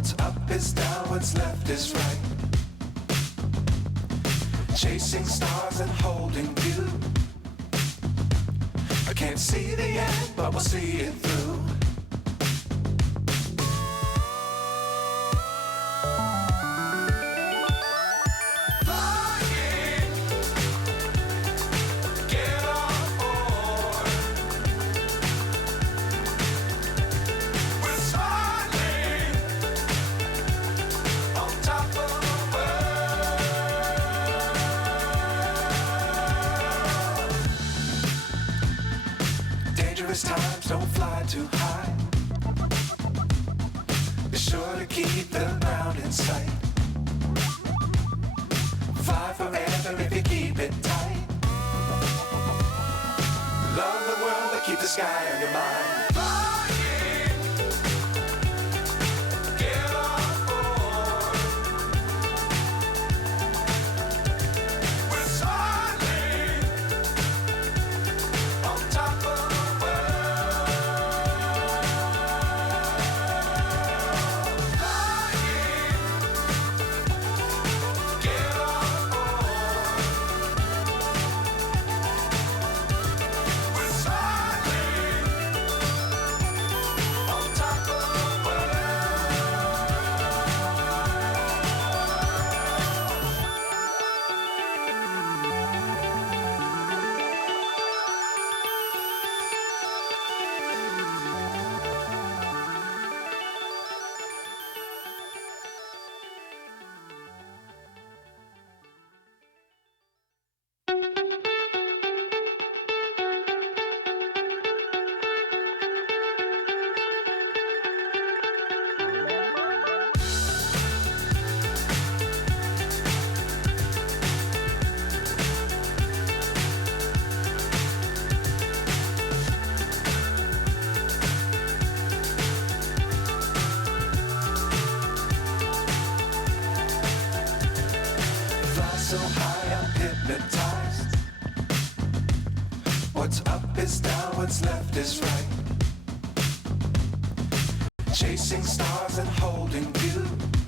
What's up is down, what's left is right. Chasing stars and holding you. I can't see the end, but we'll see it through. Dangerous times, don't fly too high. Be sure to keep the ground in sight. Fly forever if you keep it tight. Love the world, but keep the sky on your mind. So high, I'm hypnotized. What's up is down, what's left is right. Chasing stars and holding you.